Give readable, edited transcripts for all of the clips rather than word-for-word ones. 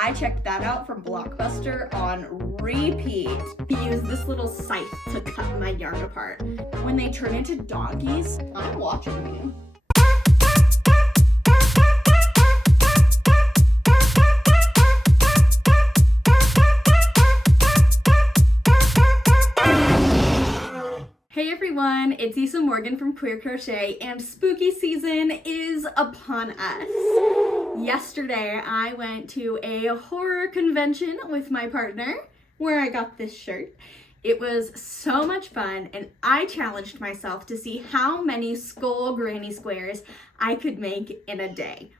I checked that out from Blockbuster on repeat. I use this little scythe to cut my yarn apart. When they turn into donkeys, I'm watching you. Hey everyone, it's Issa Morgan from Queer Crochet, and spooky season is upon us. Yesterday, I went to a horror convention with my partner where I got this shirt. It was so much fun, and I challenged myself to see how many skull granny squares I could make in a day.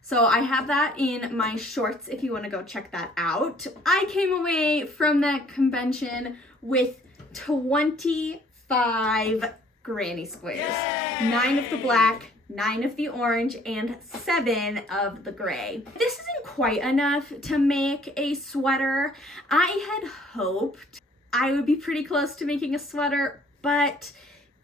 So I have that in my shorts if you want to go check that out. I came away from that convention with 25 granny squares. 9 of the black, 9 of the orange, and 7 of the gray. This isn't quite enough to make a sweater. I had hoped I would be pretty close to making a sweater, but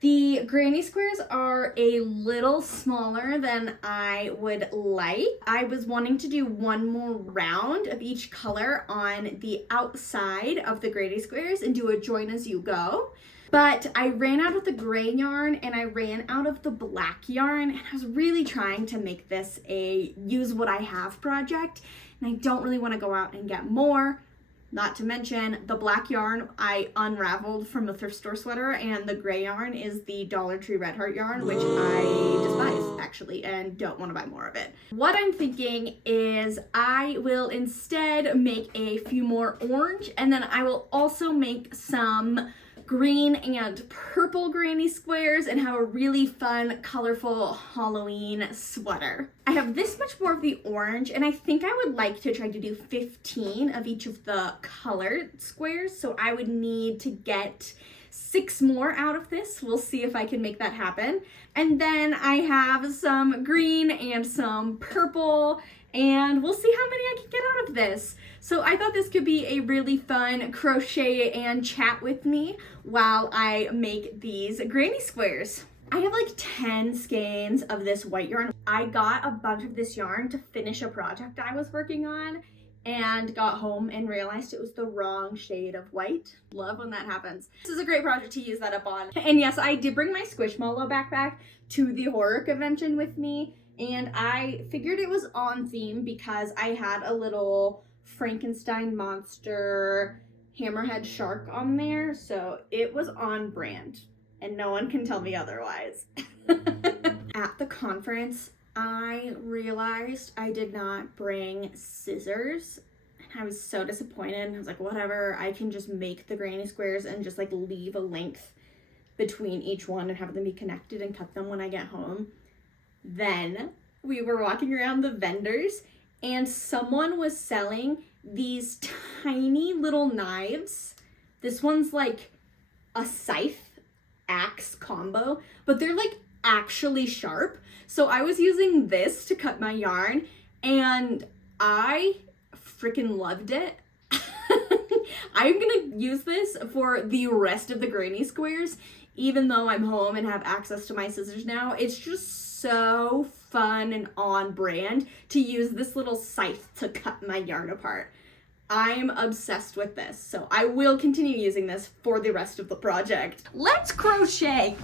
the granny squares are a little smaller than I would like. I was wanting to do one more round of each color on the outside of the granny squares and do a join as you go. But I ran out of the gray yarn and I ran out of the black yarn, and I was really trying to make this a use what I have project, and I don't really want to go out and get more. Not to mention the black yarn I unraveled from a thrift store sweater, and the gray yarn is the Dollar Tree Red Heart yarn, which I despise actually and don't want to buy more of it. What I'm thinking is I will instead make a few more orange, and then I will also make some green and purple granny squares and have a really fun, colorful Halloween sweater. I have this much more of the orange, and I think I would like to try to do 15 of each of the colored squares, so I would need to get 6 more out of this. We'll see if I can make that happen. And then I have some green and some purple, and we'll see how many I can get out of this. So I thought this could be a really fun crochet and chat with me while I make these granny squares. I have like 10 skeins of this white yarn. I got a bunch of this yarn to finish a project I was working on and got home and realized it was the wrong shade of white. Love when that happens. This is a great project to use that up on. And yes, I did bring my Squishmallow backpack to the horror convention with me, and I figured it was on theme because I had a little Frankenstein monster hammerhead shark on there, so it was on brand, and no one can tell me otherwise. At the conference, I realized I did not bring scissors, and I was so disappointed. I was like, whatever, I can just make the granny squares and just like leave a length between each one and have them be connected and cut them when I get home. Then we were walking around the vendors, and someone was selling these tiny little knives. This one's like a scythe axe combo, but they're like actually sharp. So I was using this to cut my yarn, and I freaking loved it. I'm gonna use this for the rest of the granny squares, even though I'm home and have access to my scissors now. It's just so fun and on brand to use this little scythe to cut my yarn apart. I'm obsessed with this, so I will continue using this for the rest of the project. Let's crochet!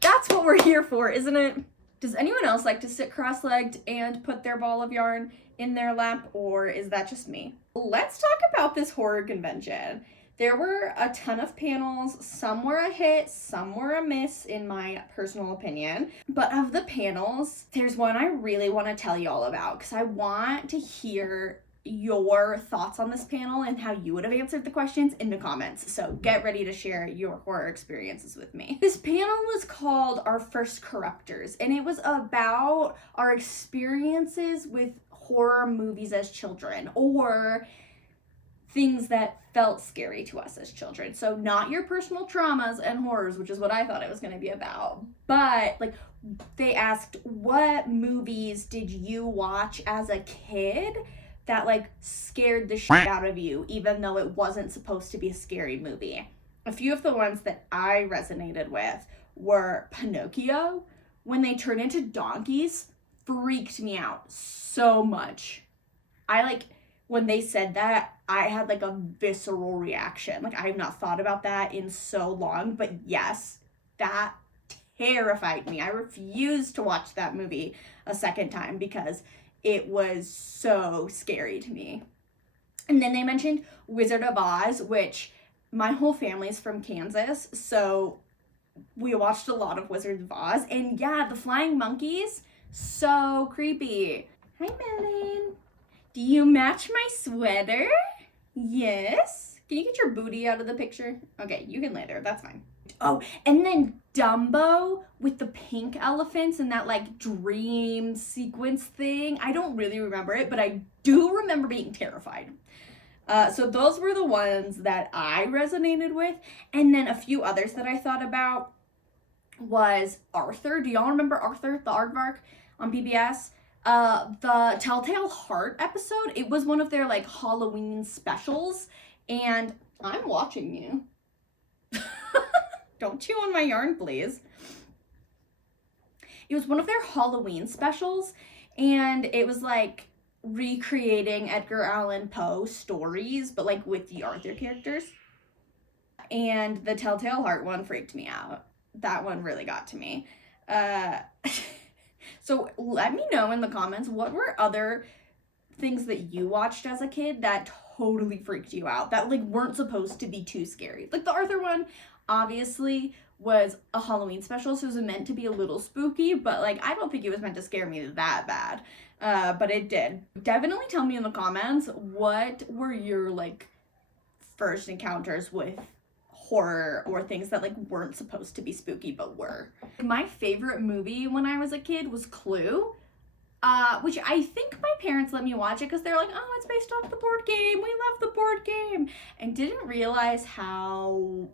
That's what we're here for, isn't it? Does anyone else like to sit cross-legged and put their ball of yarn in their lap, or is that just me? Let's talk about this horror convention. There were a ton of panels. Some were a hit, some were a miss in my personal opinion. But of the panels, there's one I really want to tell you all about because I want to hear your thoughts on this panel and how you would have answered the questions in the comments. So get ready to share your horror experiences with me. This panel was called Our First Corruptors, and it was about our experiences with horror movies as children, or things that felt scary to us as children. So not your personal traumas and horrors, which is what I thought it was going to be about, but like they asked, what movies did you watch as a kid that like scared the shit out of you, even though it wasn't supposed to be a scary movie? A few of the ones that I resonated with were Pinocchio. When they turn into donkeys, freaked me out so much. I like when they said that, I had like a visceral reaction. Like, I have not thought about that in so long, but yes, that terrified me. I refused to watch that movie a second time because it was so scary to me. And then they mentioned Wizard of Oz, which my whole family's from Kansas, so we watched a lot of Wizard of Oz. And yeah, the flying monkeys, so creepy. Hi, Melon. Do you match my sweater? Yes. Can you get your booty out of the picture? Okay, you can later. That's fine. Oh, and then Dumbo with the pink elephants and that like dream sequence thing. I don't really remember it, but I do remember being terrified. So those were the ones that I resonated with. And then a few others that I thought about was Arthur. Do y'all remember Arthur, the aardvark on PBS? The Telltale Heart episode, it was one of their like Halloween specials, and I'm watching you. Don't chew on my yarn, please. It was one of their Halloween specials, and it was like recreating Edgar Allan Poe stories, but like with the Arthur characters. And the Telltale Heart one freaked me out. That one really got to me. So let me know in the comments, what were other things that you watched as a kid that totally freaked you out, that like weren't supposed to be too scary? Like the Arthur one obviously was a Halloween special, so it was meant to be a little spooky, but like I don't think it was meant to scare me that bad. But it did. Definitely tell me in the comments, what were your like first encounters with horror or things that like weren't supposed to be spooky but were. My favorite movie when I was a kid was Clue, which I think my parents let me watch it because they're like, oh, it's based off the board game, we love the board game, and didn't realize how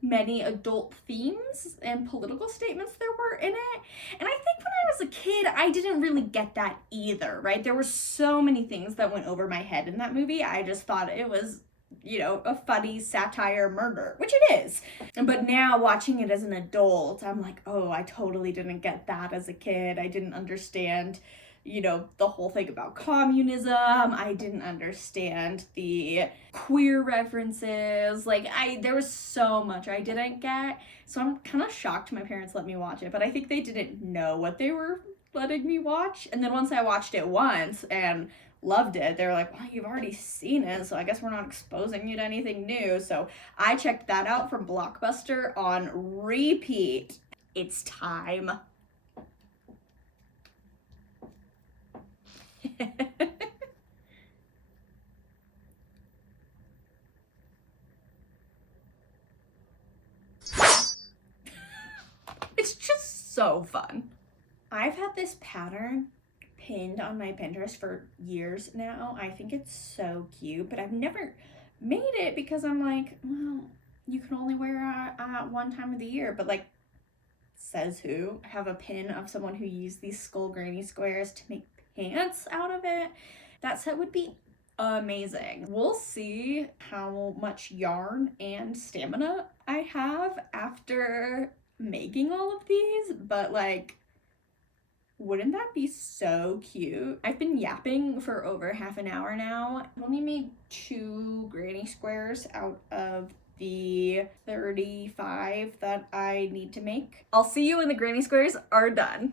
many adult themes and political statements there were in it. And I think when I was a kid, I didn't really get that either, right? There were so many things that went over my head in that movie. I just thought it was, you know, a funny satire murder, which it is. But now watching it as an adult, I'm like, oh, I totally didn't get that as a kid. I didn't understand, you know, the whole thing about communism. I didn't understand the queer references. Like, there was so much I didn't get. So I'm kind of shocked my parents let me watch it, but I think they didn't know what they were letting me watch. And then once I watched it once and loved it, they were like, well, you've already seen it, so I guess we're not exposing you to anything new. So I checked that out from Blockbuster on repeat. It's time. It's just so fun. I've had this pattern pinned on my Pinterest for years now. I think it's so cute, but I've never made it because I'm like, well, you can only wear it one time of the year. But like, says who? I have a pin of someone who used these skull granny squares to make pants out of it. That set would be amazing. We'll see how much yarn and stamina I have after making all of these, but like, wouldn't that be so cute? I've been yapping for over half an hour now. I've only made 2 granny squares out of the 35 that I need to make. I'll see you when the granny squares are done.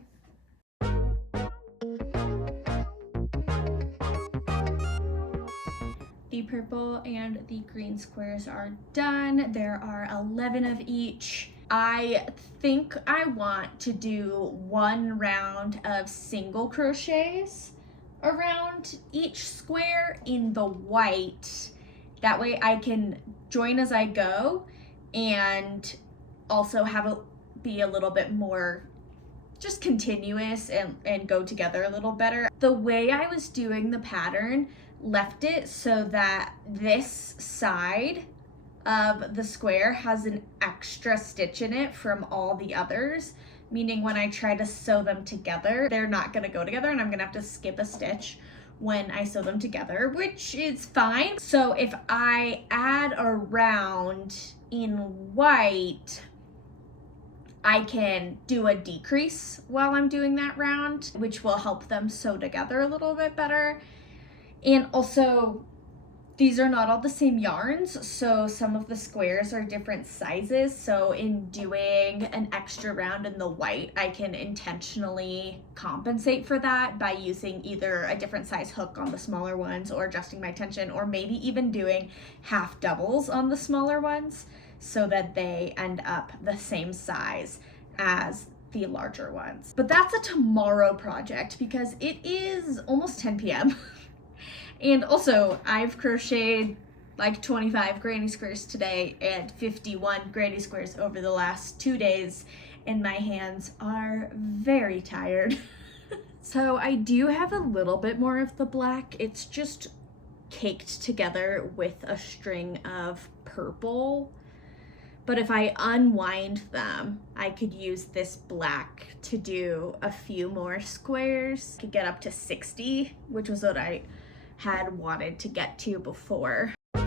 The purple and the green squares are done. There are 11 of each. I think I want to do 1 round of single crochets around each square in the white. That way I can join as I go and also have it be a little bit more just continuous and go together a little better. The way I was doing the pattern left it so that this side of the square has an extra stitch in it from all the others, meaning when I try to sew them together, they're not gonna go together and I'm gonna have to skip a stitch when I sew them together, which is fine. So if I add a round in white, I can do a decrease while I'm doing that round, which will help them sew together a little bit better. And also, these are not all the same yarns, so some of the squares are different sizes. So in doing an extra round in the white, I can intentionally compensate for that by using either a different size hook on the smaller ones or adjusting my tension, or maybe even doing half doubles on the smaller ones so that they end up the same size as the larger ones. But that's a tomorrow project because it is almost 10 p.m. And also, I've crocheted like 25 granny squares today and 51 granny squares over the last 2 days, and my hands are very tired. So I do have a little bit more of the black. It's just caked together with a string of purple. But if I unwind them, I could use this black to do a few more squares. I could get up to 60, which was what I had wanted to get to before. I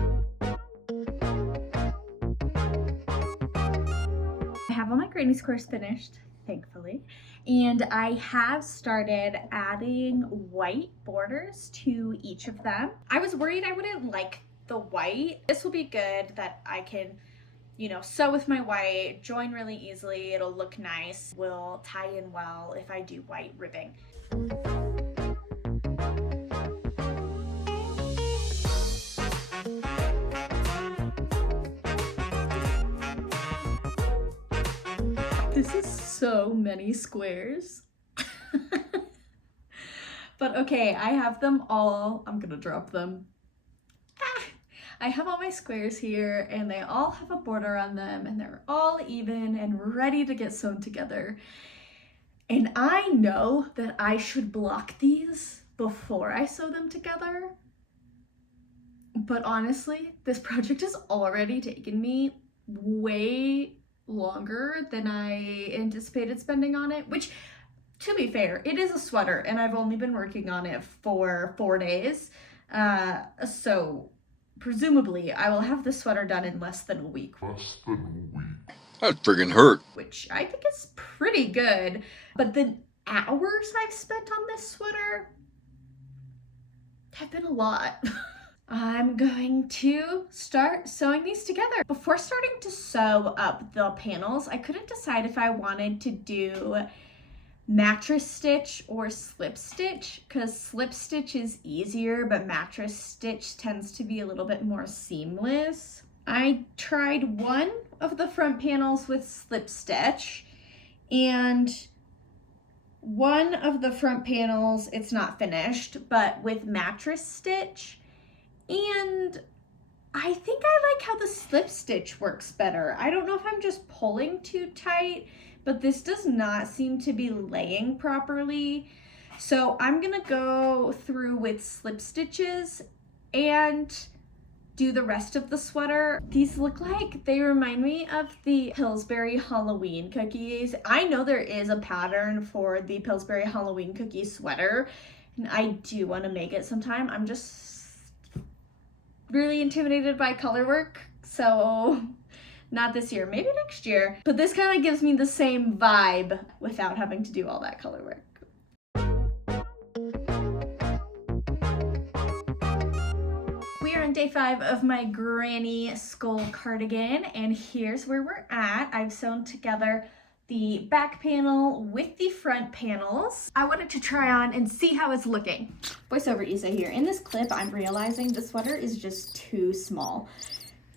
have all my granny squares finished, thankfully, and I have started adding white borders to each of them. I was worried I wouldn't like the white. This will be good that I can, you know, sew with my white, join really easily, it'll look nice, will tie in well if I do white ribbing. This is so many squares. But okay, I have them all. I'm gonna drop them. I have all my squares here and they all have a border on them and they're all even and ready to get sewn together. And I know that I should block these before I sew them together. But honestly, this project has already taken me way longer than I anticipated spending on it, which, to be fair, it is a sweater and I've only been working on it for 4 days. So presumably I will have the sweater done in less than a week. That friggin' hurt. Which I think is pretty good, but the hours I've spent on this sweater have been a lot. I'm going to start sewing these together. Before starting to sew up the panels, I couldn't decide if I wanted to do mattress stitch or slip stitch, because slip stitch is easier, but mattress stitch tends to be a little bit more seamless. I tried one of the front panels with slip stitch, and one of the front panels, it's not finished, but with mattress stitch. And I think I like how the slip stitch works better. I don't know if I'm just pulling too tight, but this does not seem to be laying properly. So I'm gonna go through with slip stitches and do the rest of the sweater. These look like they remind me of the Pillsbury Halloween cookies. I know there is a pattern for the Pillsbury Halloween cookie sweater, and I do want to make it sometime. I'm just really intimidated by color work, so not this year, maybe next year. But this kind of gives me the same vibe without having to do all that color work. We are on day 5 of my granny skull cardigan, and here's where we're at. I've sewn together the back panel with the front panels. I wanted to try on and see how it's looking. Voiceover Isa here. In this clip, I'm realizing the sweater is just too small.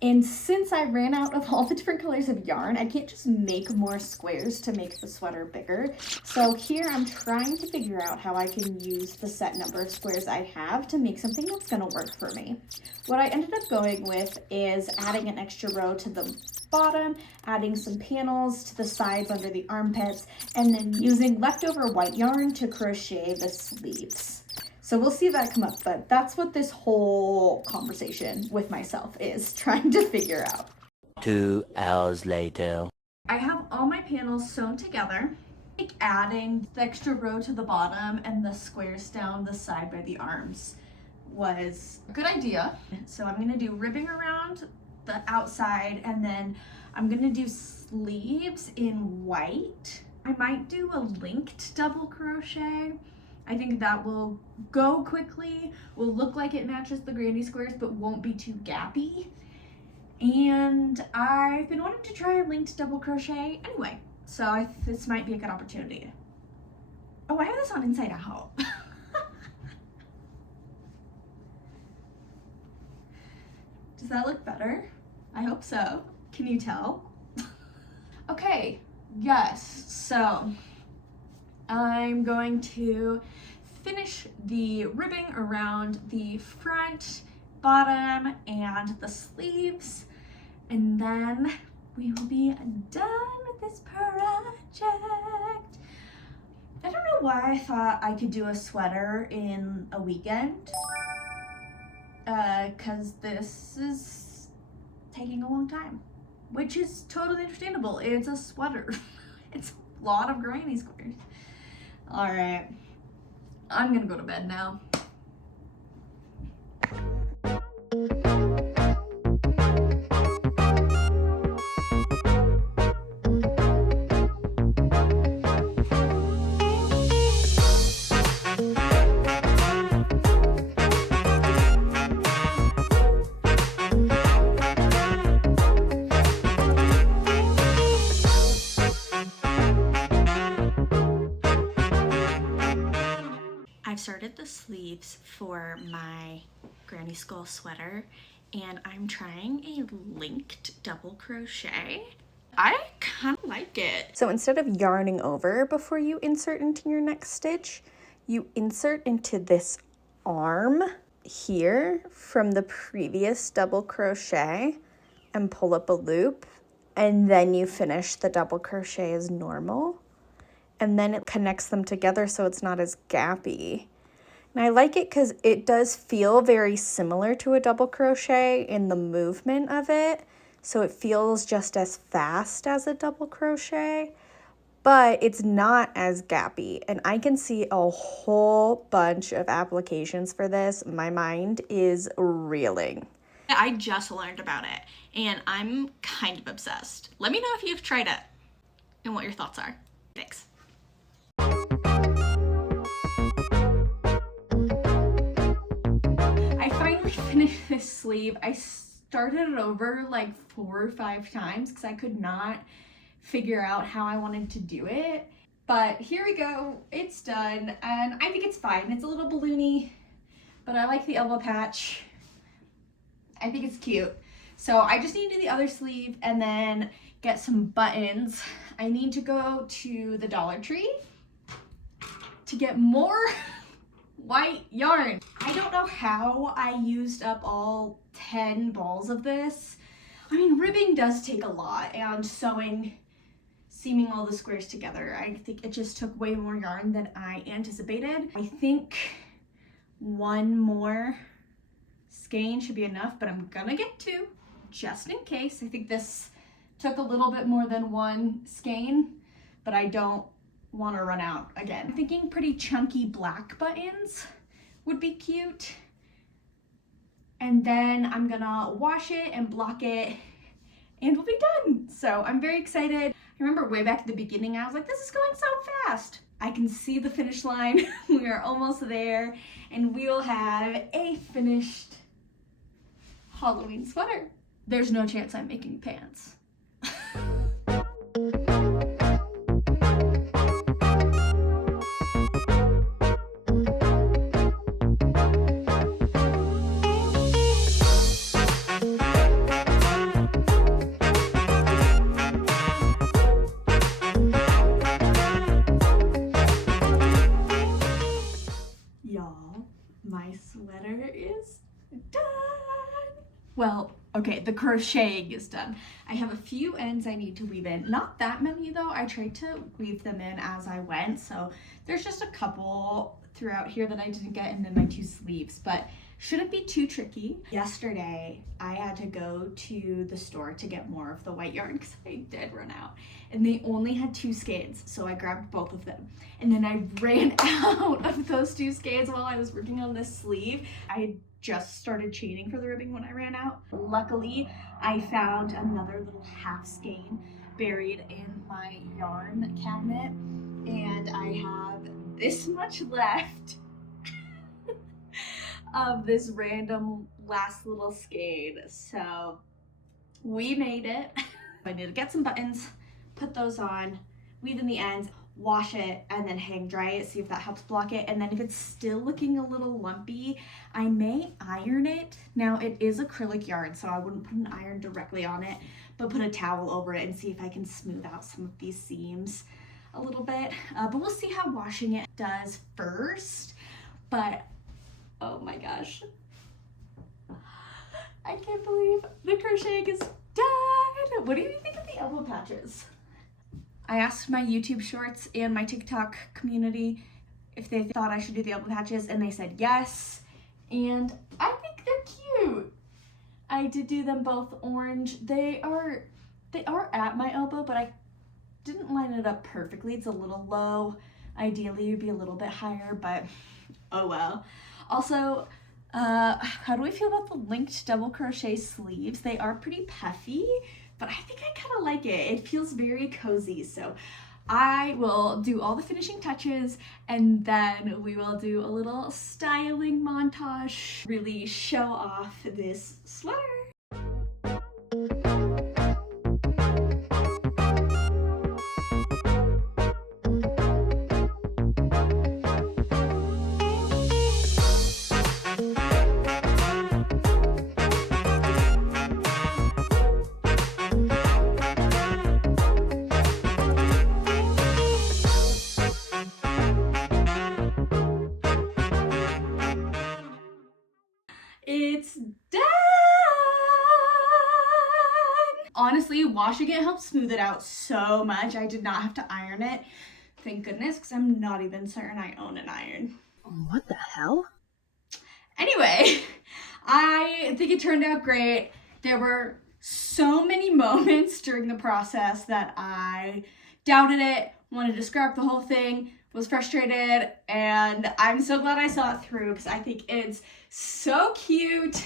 And since I ran out of all the different colors of yarn, I can't just make more squares to make the sweater bigger. So here I'm trying to figure out how I can use the set number of squares I have to make something that's gonna work for me. What I ended up going with is adding an extra row to the bottom, adding some panels to the sides under the armpits, and then using leftover white yarn to crochet the sleeves. So we'll see that come up, but that's what this whole conversation with myself is, trying to figure out. 2 hours later. I have all my panels sewn together. Like adding the extra row to the bottom and the squares down the side by the arms was a good idea. So I'm gonna do ribbing around the outside, and then I'm gonna do sleeves in white. I might do a linked double crochet. I think that will go quickly, will look like it matches the granny squares, but won't be too gappy. And I've been wanting to try a linked double crochet anyway, so this might be a good opportunity. Oh, I have this on inside out. Does that look better? I hope so. Can you tell? Okay, yes, so I'm going to finish the ribbing around the front, bottom, and the sleeves, and then we will be done with this project. I don't know why I thought I could do a sweater in a weekend, because this is taking a long time, which is totally understandable. It's a sweater. It's a lot of granny squares. All right, I'm gonna go to bed now. I've started the sleeves for my granny skull sweater, and I'm trying a linked double crochet. I kind of like it. So instead of yarning over before you insert into your next stitch, you insert into this arm here from the previous double crochet and pull up a loop, and then you finish the double crochet as normal. And then it connects them together so it's not as gappy. And I like it because it does feel very similar to a double crochet in the movement of it. So it feels just as fast as a double crochet, but it's not as gappy. And I can see a whole bunch of applications for this. My mind is reeling. I just learned about it and I'm kind of obsessed. Let me know if you've tried it and what your thoughts are. Thanks. I finally finished this sleeve. I started it over like 4 or 5 times because I could not figure out how I wanted to do it. But here we go, it's done, and I think it's fine. It's a little balloony, but I like the elbow patch. I think it's cute. So I just need to do the other sleeve and then get some buttons. I need to go to the Dollar Tree to get more white yarn. I don't know how I used up all 10 balls of this. I mean, ribbing does take a lot, and seaming all the squares together, I think it just took way more yarn than I anticipated. I think one more skein should be enough, but I'm gonna get 2 just in case. I think this took a little bit more than 1 skein, but I don't want to run out again. I'm thinking pretty chunky black buttons would be cute. And then I'm gonna wash it and block it and we'll be done. So I'm very excited. I remember way back at the beginning, I was like, this is going so fast. I can see the finish line. We are almost there and we will have a finished Halloween sweater. There's no chance I'm making pants. Y'all, my sweater is done. Well, okay, the crocheting is done. I have a few ends I need to weave in. Not that many though. I tried to weave them in as I went, so there's just a couple throughout here that I didn't get, and then my 2 sleeves, but shouldn't be too tricky. Yesterday, I had to go to the store to get more of the white yarn because I did run out, and they only had 2 skeins, so I grabbed both of them. And then I ran out of those 2 skeins while I was working on this sleeve. I just started chaining for the ribbing when I ran out. Luckily, I found another little half skein buried in my yarn cabinet, and I have this much left of this random last little skein. So we made it. I need to get some buttons, put those on, weave in the ends, wash it, and then hang dry it, see if that helps block it. And then if it's still looking a little lumpy, I may iron it. Now it is acrylic yarn, so I wouldn't put an iron directly on it, but put a towel over it and see if I can smooth out some of these seams a little bit. But we'll see how washing it does first. But oh my gosh, I can't believe the crocheting is done. What do you think of the elbow patches? I asked my YouTube shorts and my TikTok community if they thought I should do the elbow patches, and they said yes, and I think they're cute. I did do them both orange. They are at my elbow, but I didn't line it up perfectly. It's a little low. Ideally, it'd be a little bit higher, but oh well. Also, how do we feel about the linked double crochet sleeves? They are pretty puffy, but I think I kind of like it. It feels very cozy. So I will do all the finishing touches, and then we will do a little styling montage, really show off this sweater. It's done! Honestly, washing it helped smooth it out so much. I did not have to iron it. Thank goodness, because I'm not even certain I own an iron. What the hell? Anyway, I think it turned out great. There were so many moments during the process that I doubted it, wanted to scrap the whole thing, was frustrated, and I'm so glad I saw it through because I think it's so cute.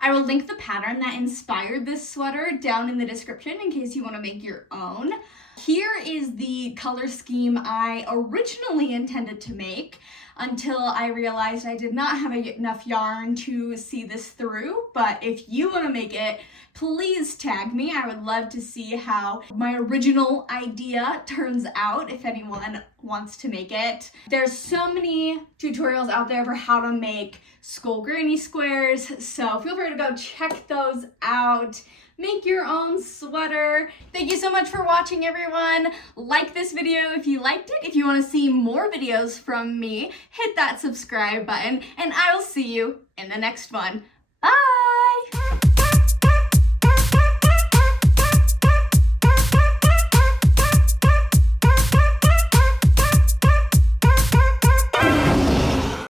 I will link the pattern that inspired this sweater down in the description in case you want to make your own. Here is the color scheme I originally intended to make until I realized I did not have enough yarn to see this through. But if you want to make it, please tag me. I would love to see how my original idea turns out if anyone wants to make it. There's so many tutorials out there for how to make skull granny squares, so feel free to go check those out. Make your own sweater. Thank you so much for watching, everyone. Like this video if you liked it. If you want to see more videos from me, hit that subscribe button, and I will see you in the next one. Bye!